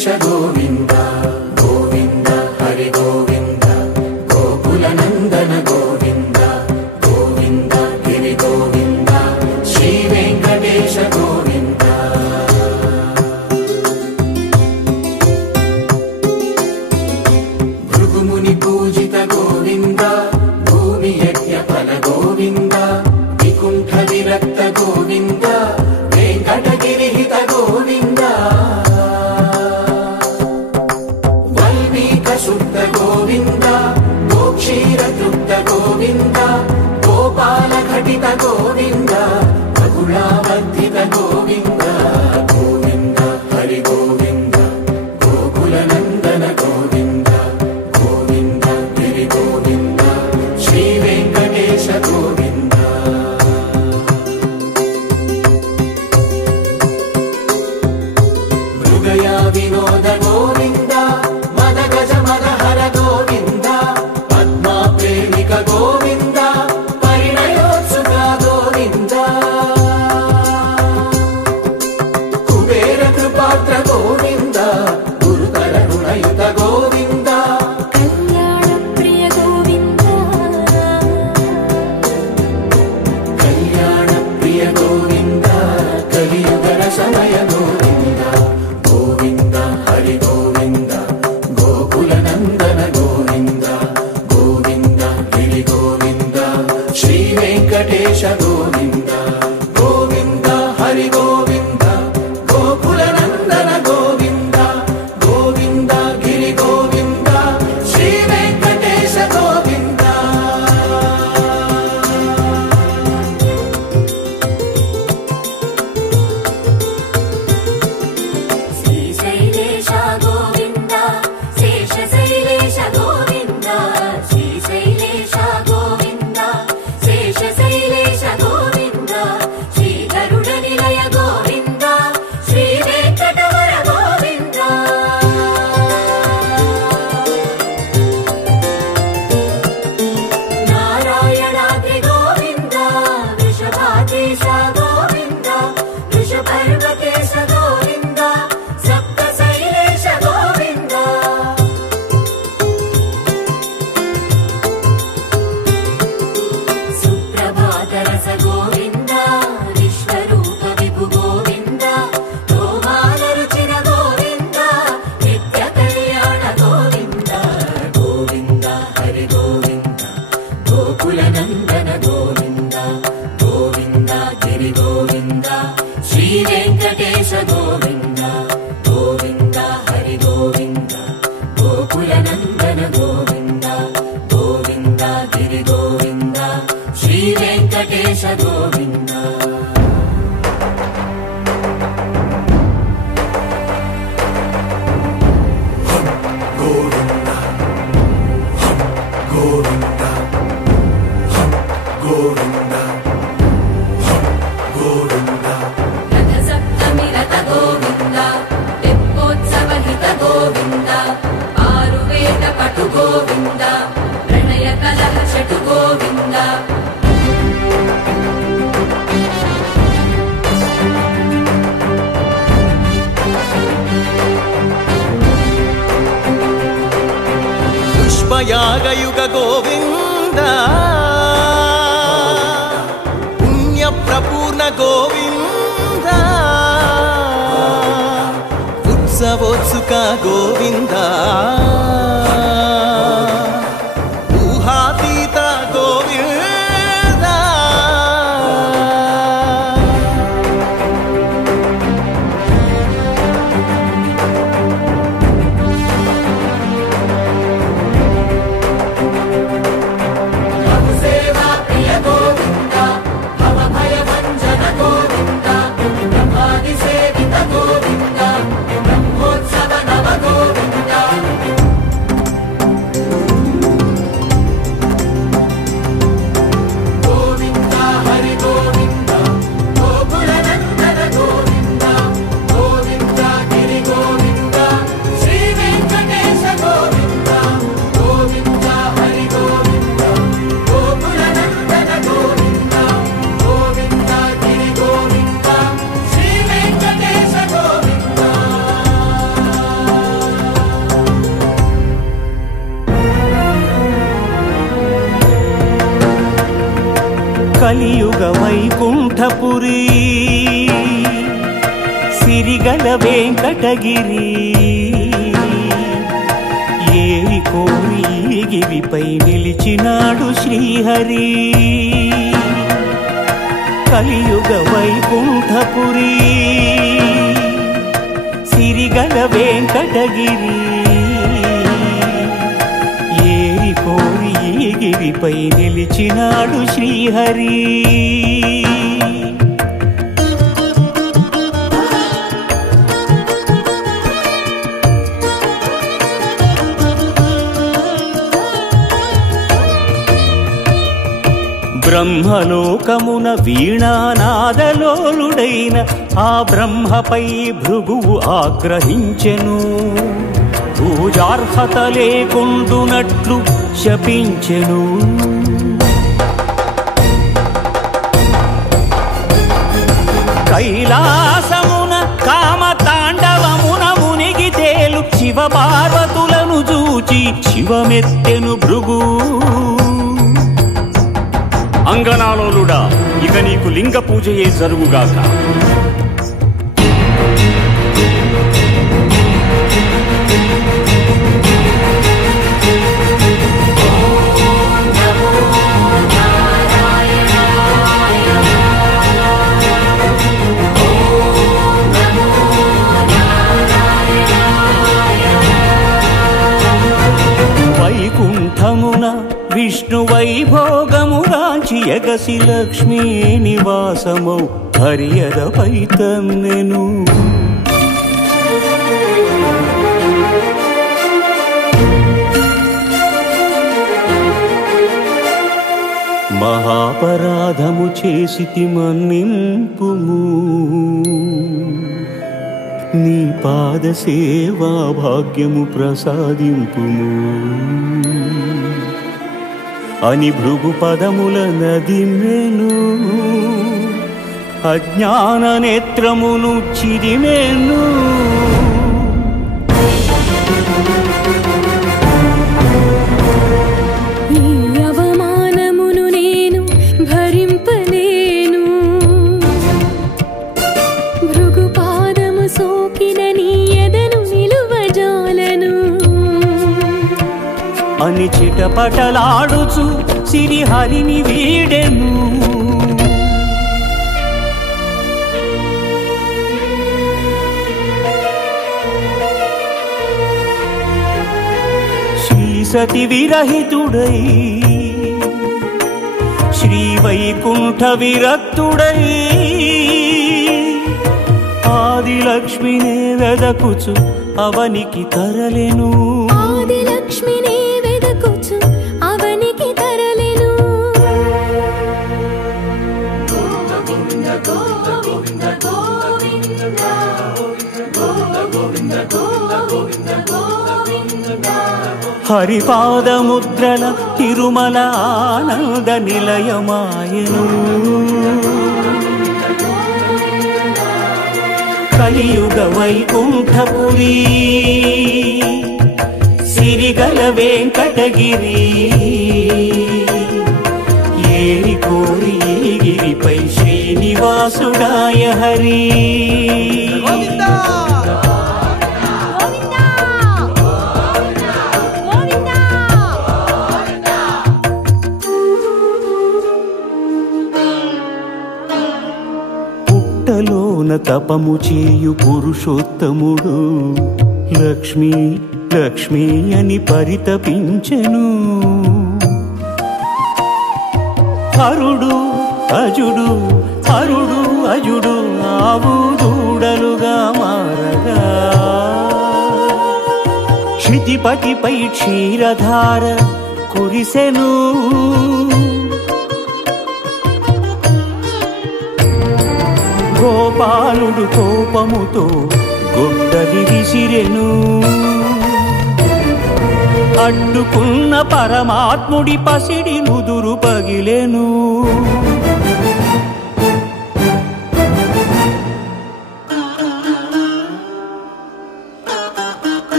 वेङ्कटेश गोविन्द गोविन्द हरि गोविन्द गोकुलनन्दन गोविन्द गोविन्द गिरि गोविन्द श्री वेङ्कटेश गोविन्द भृगुमुनि पूजित गोविन्द भूमि यज्ञ फल गोविन्द विकुण्ठ विरक्त गोविन्द वेङ्कटगिरिहित गोविन्द शुद्ध गोविन्द गोक्षीर तृप्त गोविन्द गोपाल घटित गोविन्द बकुलावर्धित गोविन्द गोविन्द हरि गोविन्द गोकुलनन्दन गोविन्द गोविन्द गिरि गोविन्द श्री वेङ्कटेश गोविन्द मृगया विनोद गोविन्द गोविन्द परिणयोत्सुक गोविन्द कुबेर कृपात्र गोविन्द गुरुतर ऋणयुत गोविन्द कल्याणप्रिय गोविन्द कल्याणप्रिय गोविन्द कलियुगर समय गोविन्द गोविन्द हरि गोविन्द गोकुलनन्दन गोविन्द गोविन्द श्री वेङ्कटेश गोविन्द गोविन्द हरि गोविन्द गोकुलनन्दन गोविन्द गोविन्द गिरि गोविन्द श्री वेङ्कटेश गोविन्द श्रीशैलेश गोविन्द शेषशैलेश गोविन्द श्रीशैलेश गोविन्द शेषशैलेश गोविन्द श्रीगरुडनिलय गोविन्द श्रीवेङ्कटवर गोविन्द नारायणाद्रि गोविन्द वृषभाद्रीश गोविन्द वृषपर्वतेश गोविन्द सप्तशैलेश गोविन्द सुप्रभातरस गोविन्द विश्वरूप विभु गोविन्द गोमालरुचिर गोविन्द नित्यकल्याण गोविन्द गोविन्द हरि गोविन्द गोकुलनन्दन गोविन्द गोविन्द गिरि गोविन्द श्री वेङ्कटेश गोविन्द गोविन्द हरि गोविन्द गोकुलनन्दन गोविन्द गोविन्द गिरि गोविन्द श्री वेङ्कटेश गोविन्द गोविन्द गोविन्द गोविन्द गोविन्द रथसप्तमि रथ गोविन्द तेप्पोत्सवहित गोविन्द आरुवेद पटु गोविन्द प्रणय कलह शटु गोविन्द पुष्पयागयुग गोविन्द पुण्यप्रपूर्ण गोविन्द उत्सवोत्सुक गोविन्द ऊहातीत गोविन्द सेवा प्रिय गोविन्द भव भय भञ्जन गोविन्द ब्रह्मादि सेवित गोविन्द ब्रह्मोत्सव नव गोविन्द కలియుగ వైకుంఠపురి సిరిగల వెంకటగిరి ఏరి కోరి గిరిపై నిలిచినాడు శ్రీహరి కలియుగ వైకుంఠపురి సిరిగల వెంకటగిరి ఏరి కోరి గిరిపై నిలిచినాడు శ్రీహరి బ్రహ్మలోకమున వీణానాదలోలుడైన ఆ బ్రహ్మపై భృగువు ఆగ్రహించెను పూజార్హత లేకుండునట్లు శపించెను కైలాసమున కామతాండవమున మునిగి తేలు శివ పార్వతులను చూచి శివమెత్తెను భృగు అంగనాలోలుడా ఇక నీకు లింగ పూజయే జరుగుగాక వైకుంఠమున విష్ణు వైభోగముగాంచి ఎగసి లక్ష్మీ నివాసమౌ హరియదపై తన్నెను మహాపరాధము చేసితి మన్నింపుము నీ పాద సేవా భాగ్యము ప్రసాదింపుము అని భృగు పదముల నదిమెను అజ్ఞాన నేత్రమును చిరిమెను ఈ అవమానమును నేను భరింపలేను భృగు పాదము సోకిన నీ ఎదను నిలువజాలను అని చిటపటలాడుచు సిరిహరిని వీడెను శ్రీ సతి విరహితుడై శ్రీ వైకుంఠ విరక్తుడై ఆదిలక్ష్మినే వెదకుచు అవనికి తరలెను ఆదిలక్ష్మిని వెదకుచు అవనికి తరలెను హరిపాదముద్రల తిరుమల ఆనంద నిలయమాయను కలియుగ వైకుంఠపురి సిరిగల వెంకటగిరి ఏరి కోరి గిరిపై శ్రీనివాసుడాయ హరి పుట్టలోన తపము చేయు పురుషోత్తముడు లక్ష్మీ లక్ష్మీ అని పరితపించెను హరుడు అజుడు హరుడు అజుడు ఆవు దూడలుగా మారగా క్షితిపతిపై క్షీరధార కురిసెను గోపాలుడు కోపముతో గొడ్డలి విసిరెను అడ్డుకున్న పరమాత్ముడి పసిడి ముదురు పగిలెను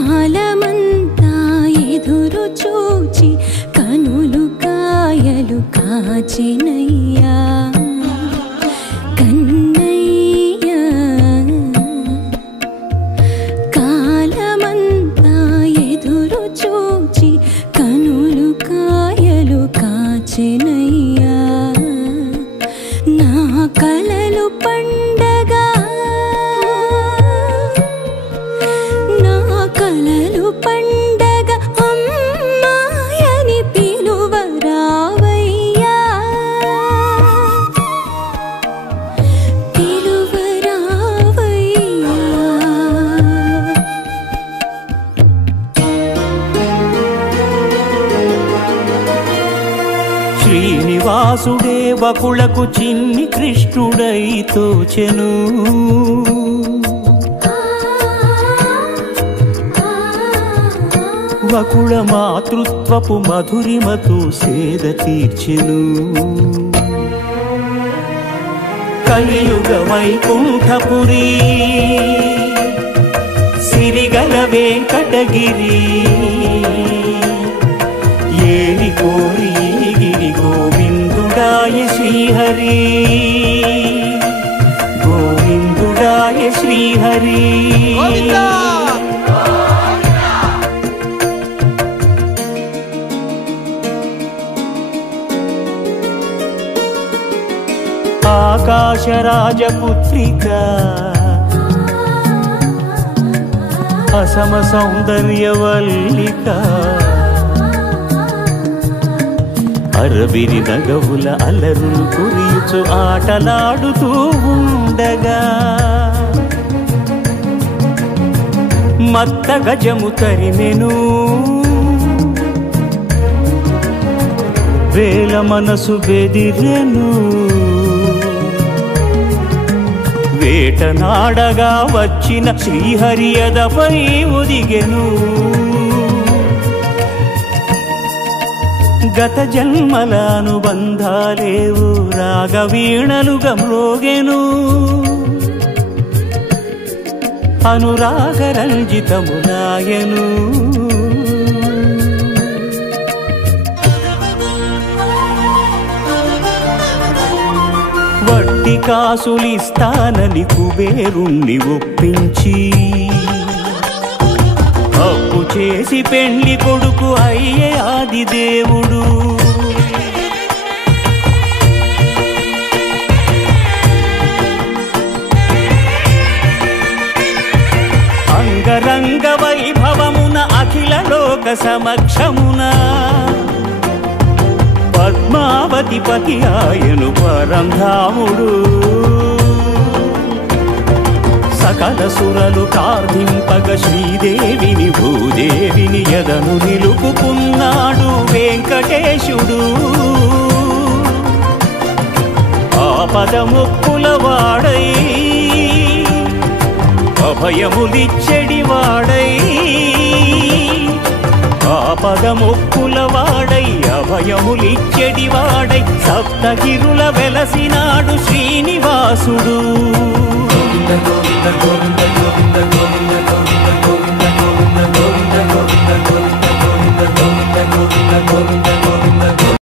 కాలమంతా ఎదురు చూచి కనులు కాచెనయ్యా కన్నయ్యా కాలమంతా ఎదురు చూచి కనులు కాయలు కాచెనయ్యా నా కలలు పండగా నా కలలు పండగ అమ్మాయని పిలువరావయ్యా పిలువరావయ్యా శ్రీనివాసుడే వకులకు చిన్ని కృష్ణుడై తోచెను వకుళ మాతృత్వపు మధురిమతో సేద తీర్చెను కలియుగ వైకుంఠపురి సిరిగల వెంకటగిరి ఏరి కోరి గిరి గోవిందుడాయ శ్రీహరి గోవిందుడాయ శ్రీహరి ఆకాశరాజపుత్రిక అసమ సౌందర్యవల్లిక అరవిరి నగవుల అలరులు కురియుచు ఆటలాడుతూ ఉండగా మత్త గజము తరిమెను వేల మనసు బెదిరెను వేటనాడగా వచ్చిన శ్రీహరి ఎదపై ఒదిగెను గత జన్మల అనుబంధాలేవు రాగవీణలుగా మ్రోగెను అనురాగరంజితములాయను వడ్డీ కాసులిస్తానని కుబేరుణ్ణి ఒప్పించి అప్పు చేసి పెండ్లి కొడుకు అయ్యే ఆది దేవుడు అంగరంగ వైభవమున అఖిల లోక సమక్షమున పద్మావతి పతి ఆయను పరంధాముడు సకల సురలు ప్రార్థింపగ శ్రీదేవిని భూదేవిని ఎదను నిలుపుకున్నాడు వెంకటేశుడు ఆపదముక్కుల వాడై అభయములిచ్చెడి వాడై ఆపదముక్కుల వాడై అభయములిచ్చెడి వాడై సప్తగిరుల వెలసినాడు శ్రీనివాసుడు గోవింద గోవింద గోవింద గోవింద గోవింద